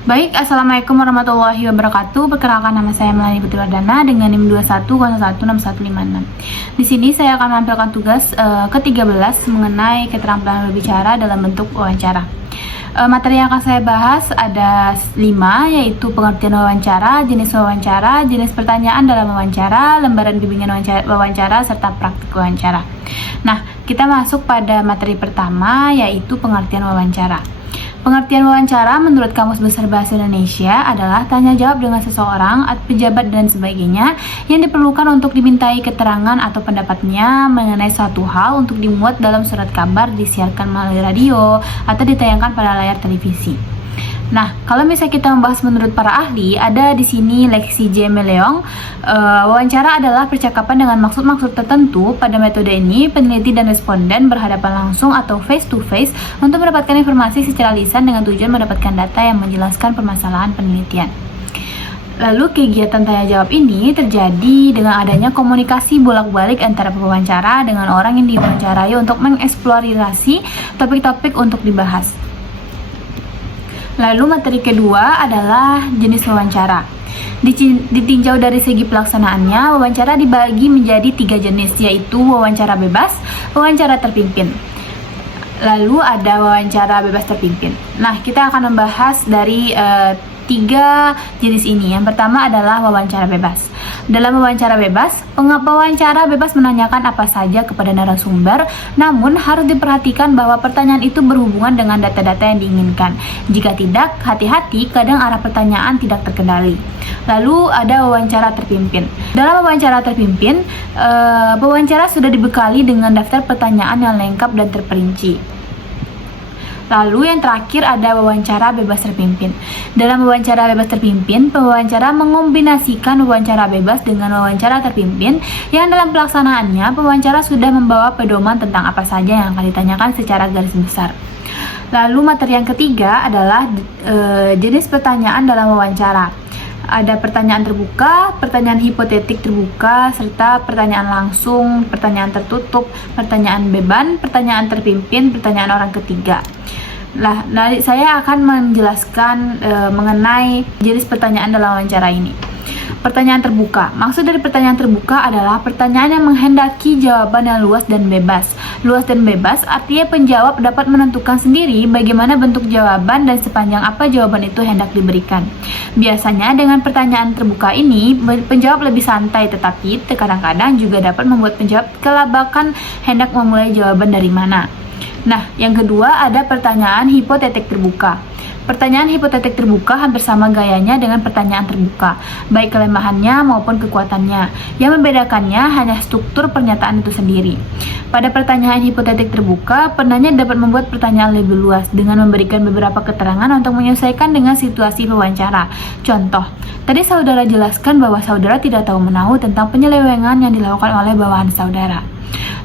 Baik, Assalamualaikum warahmatullahi wabarakatuh. Perkenalkan, nama saya Melani Putri Wardana dengan NIM 21016156. Di sini saya akan menampilkan tugas ke-13 mengenai keterampilan berbicara dalam bentuk wawancara. Materi yang akan saya bahas ada 5, yaitu pengertian wawancara, jenis pertanyaan dalam wawancara, lembaran bimbingan wawancara, serta praktik wawancara. Nah, kita masuk pada materi pertama, yaitu pengertian wawancara. Pengertian wawancara menurut Kamus Besar Bahasa Indonesia adalah tanya jawab dengan seseorang, pejabat dan sebagainya yang diperlukan untuk dimintai keterangan atau pendapatnya mengenai suatu hal untuk dimuat dalam surat kabar, disiarkan melalui radio, atau ditayangkan pada layar televisi. Nah, kalau misalnya kita membahas menurut para ahli, ada di sini Lexi J. Meleong. Wawancara adalah percakapan dengan maksud-maksud tertentu. Pada metode ini, peneliti dan responden berhadapan langsung atau face to face untuk mendapatkan informasi secara lisan dengan tujuan mendapatkan data yang menjelaskan permasalahan penelitian. Lalu kegiatan tanya jawab ini terjadi dengan adanya komunikasi bolak-balik antara pewawancara dengan orang yang diwawancarai untuk mengeksplorasi topik-topik untuk dibahas. Lalu materi kedua adalah jenis wawancara. Ditinjau dari segi pelaksanaannya, wawancara dibagi menjadi 3 jenis, yaitu wawancara bebas, wawancara terpimpin. Lalu ada wawancara bebas terpimpin. Nah, kita akan membahas dari 3 jenis ini. Yang pertama adalah wawancara bebas. Dalam wawancara bebas, pewawancara bebas menanyakan apa saja kepada narasumber, namun harus diperhatikan bahwa pertanyaan itu berhubungan dengan data-data yang diinginkan. Jika tidak, hati-hati, kadang arah pertanyaan tidak terkendali. Lalu ada wawancara terpimpin. Dalam wawancara terpimpin, pewawancara sudah dibekali dengan daftar pertanyaan yang lengkap dan terperinci. Lalu yang terakhir ada wawancara bebas terpimpin. Dalam wawancara bebas terpimpin, pewawancara mengombinasikan wawancara bebas dengan wawancara terpimpin yang dalam pelaksanaannya pewawancara sudah membawa pedoman tentang apa saja yang akan ditanyakan secara garis besar. Lalu materi yang ketiga adalah jenis pertanyaan dalam wawancara. Ada pertanyaan terbuka, pertanyaan hipotetik terbuka, serta pertanyaan langsung, pertanyaan tertutup, pertanyaan beban, pertanyaan terpimpin, pertanyaan orang ketiga. Nah, saya akan menjelaskan mengenai jenis pertanyaan dalam wawancara ini. Pertanyaan terbuka. Maksud dari pertanyaan terbuka adalah pertanyaan yang menghendaki jawaban yang luas dan bebas. Luas dan bebas artinya penjawab dapat menentukan sendiri bagaimana bentuk jawaban dan sepanjang apa jawaban itu hendak diberikan. Biasanya dengan pertanyaan terbuka ini, penjawab lebih santai, tetapi kadang-kadang juga dapat membuat penjawab kelabakan hendak memulai jawaban dari mana. Nah, yang kedua ada pertanyaan hipotetik terbuka. Pertanyaan hipotetik terbuka hampir sama gayanya dengan pertanyaan terbuka, baik kelemahannya maupun kekuatannya. Yang membedakannya hanya struktur pernyataan itu sendiri. Pada pertanyaan hipotetik terbuka, penanya dapat membuat pertanyaan lebih luas dengan memberikan beberapa keterangan untuk menyesuaikan dengan situasi wawancara. Contoh, tadi saudara jelaskan bahwa saudara tidak tahu menahu tentang penyelewengan yang dilakukan oleh bawahan saudara.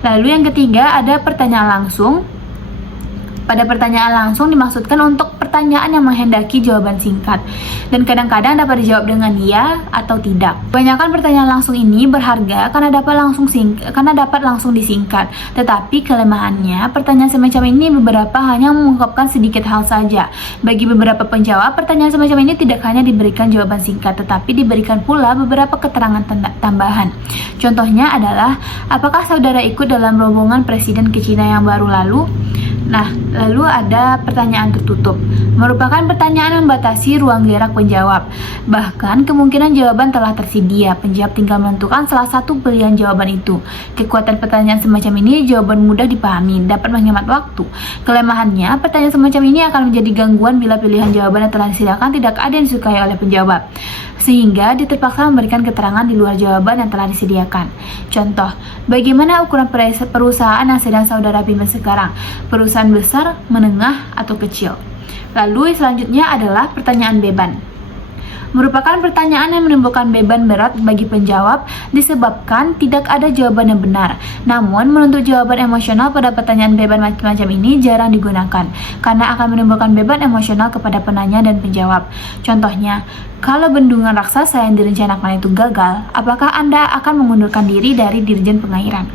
Lalu yang ketiga ada pertanyaan langsung. Pada pertanyaan langsung dimaksudkan untuk pertanyaan yang menghendaki jawaban singkat dan kadang-kadang dapat dijawab dengan ya atau tidak. Kebanyakan pertanyaan langsung ini berharga karena dapat langsung disingkat. Tetapi kelemahannya, pertanyaan semacam ini beberapa hanya mengungkapkan sedikit hal saja. Bagi beberapa penjawab, pertanyaan semacam ini tidak hanya diberikan jawaban singkat, tetapi diberikan pula beberapa keterangan tambahan. Contohnya adalah, apakah saudara ikut dalam rombongan presiden ke Cina yang baru lalu? Nah, lalu ada pertanyaan tertutup. Merupakan pertanyaan yang membatasi ruang gerak penjawab. Bahkan kemungkinan jawaban telah tersedia. Penjawab tinggal menentukan salah satu pilihan jawaban itu. Kekuatan pertanyaan semacam ini, jawaban mudah dipahami, dapat menghemat waktu. Kelemahannya, pertanyaan semacam ini akan menjadi gangguan bila pilihan jawaban yang telah disediakan tidak ada yang disukai oleh penjawab, sehingga dia terpaksa memberikan keterangan di luar jawaban yang telah disediakan. Contoh, bagaimana ukuran perusahaan yang sedang saudara pimpin sekarang? Perusahaan besar, menengah, atau kecil? Lalu selanjutnya adalah pertanyaan beban. Merupakan pertanyaan yang menimbulkan beban berat bagi penjawab disebabkan tidak ada jawaban yang benar. Namun, menuntut jawaban emosional pada pertanyaan beban macam ini jarang digunakan karena akan menimbulkan beban emosional kepada penanya dan penjawab. Contohnya, kalau bendungan raksasa yang direncanakan itu gagal, apakah Anda akan mengundurkan diri dari Dirjen Pengairan?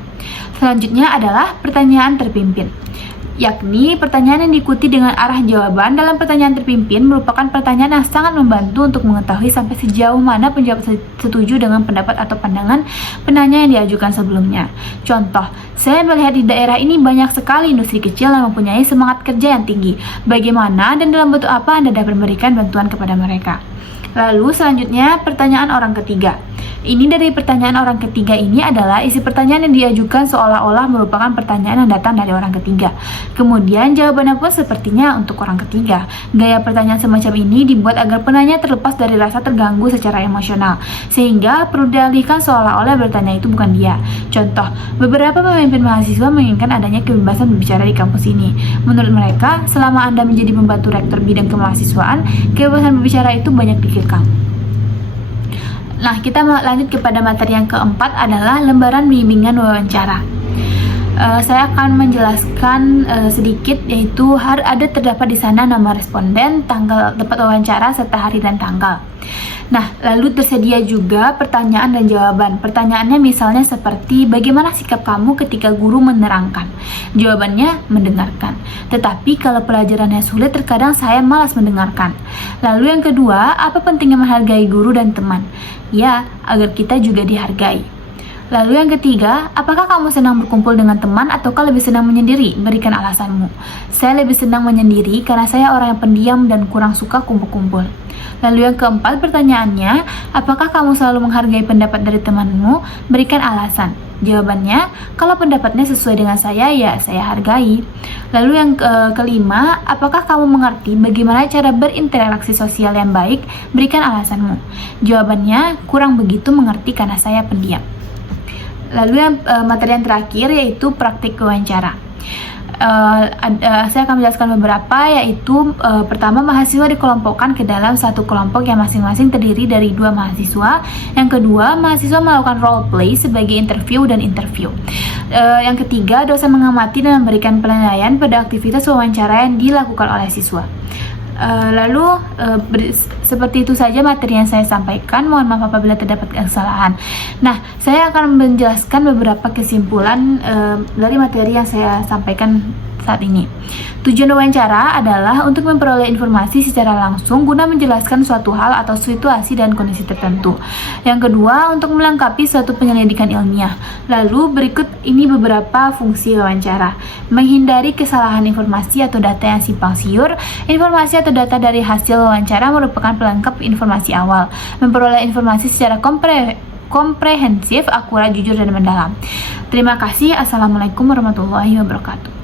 Selanjutnya adalah pertanyaan terpimpin. yakni pertanyaan yang diikuti dengan arah jawaban dalam pertanyaan terpimpin merupakan pertanyaan yang sangat membantu untuk mengetahui sampai sejauh mana penjawab setuju dengan pendapat atau pandangan penanya yang diajukan sebelumnya. Contoh, saya melihat di daerah ini banyak sekali industri kecil yang mempunyai semangat kerja yang tinggi. Bagaimana dan dalam bentuk apa Anda dapat memberikan bantuan kepada mereka? Lalu selanjutnya pertanyaan orang ketiga. Ini dari pertanyaan orang ketiga ini adalah isi pertanyaan yang diajukan seolah-olah merupakan pertanyaan yang datang dari orang ketiga. Kemudian jawabannya pun sepertinya untuk orang ketiga. Gaya pertanyaan semacam ini dibuat agar penanya terlepas dari rasa terganggu secara emosional, sehingga perlu dialihkan seolah-olah bertanya itu bukan dia. Contoh, beberapa pemimpin mahasiswa menginginkan adanya kebebasan berbicara di kampus ini. Menurut mereka, selama Anda menjadi pembantu rektor bidang kemahasiswaan, kebebasan berbicara itu banyak dikekang. Nah, kita lanjut kepada materi yang keempat adalah lembaran bimbingan wawancara. Saya akan menjelaskan sedikit, yaitu terdapat di sana nama responden, tanggal tempat wawancara, serta hari dan tanggal. Nah, lalu tersedia juga pertanyaan dan jawaban. Pertanyaannya misalnya seperti, bagaimana sikap kamu ketika guru menerangkan? Jawabannya, mendengarkan. Tetapi kalau pelajarannya sulit, terkadang saya malas mendengarkan. Lalu yang kedua, apa pentingnya menghargai guru dan teman? Ya, agar kita juga dihargai. Lalu yang ketiga, apakah kamu senang berkumpul dengan teman ataukah lebih senang menyendiri? Berikan alasanmu. Saya lebih senang menyendiri karena saya orang yang pendiam dan kurang suka kumpul-kumpul. Lalu yang keempat pertanyaannya, apakah kamu selalu menghargai pendapat dari temanmu? Berikan alasan. Jawabannya, kalau pendapatnya sesuai dengan saya, ya saya hargai. Lalu yang kelima, apakah kamu mengerti bagaimana cara berinteraksi sosial yang baik? Berikan alasanmu. Jawabannya, kurang begitu mengerti karena saya pendiam. Lalu yang materi yang terakhir yaitu praktik wawancara. Saya akan menjelaskan beberapa, yaitu pertama, mahasiswa dikelompokkan ke dalam satu kelompok yang masing-masing terdiri dari 2 mahasiswa. Yang kedua, mahasiswa melakukan role play sebagai interview dan interview. Yang ketiga, dosen mengamati dan memberikan penilaian pada aktivitas wawancara yang dilakukan oleh siswa. Seperti itu saja materi yang saya sampaikan. Mohon maaf apabila terdapat kesalahan. Nah, saya akan menjelaskan beberapa kesimpulan dari materi yang saya sampaikan saat ini. Tujuan wawancara adalah untuk memperoleh informasi secara langsung guna menjelaskan suatu hal atau situasi dan kondisi tertentu. Yang kedua, untuk melengkapi suatu penyelidikan ilmiah. Lalu berikut ini beberapa fungsi wawancara. Menghindari kesalahan informasi atau data yang simpang siur. Informasi atau data dari hasil wawancara merupakan pelengkap informasi awal. Memperoleh informasi secara komprehensif, akurat, jujur, dan mendalam. Terima kasih. Assalamualaikum warahmatullahi wabarakatuh.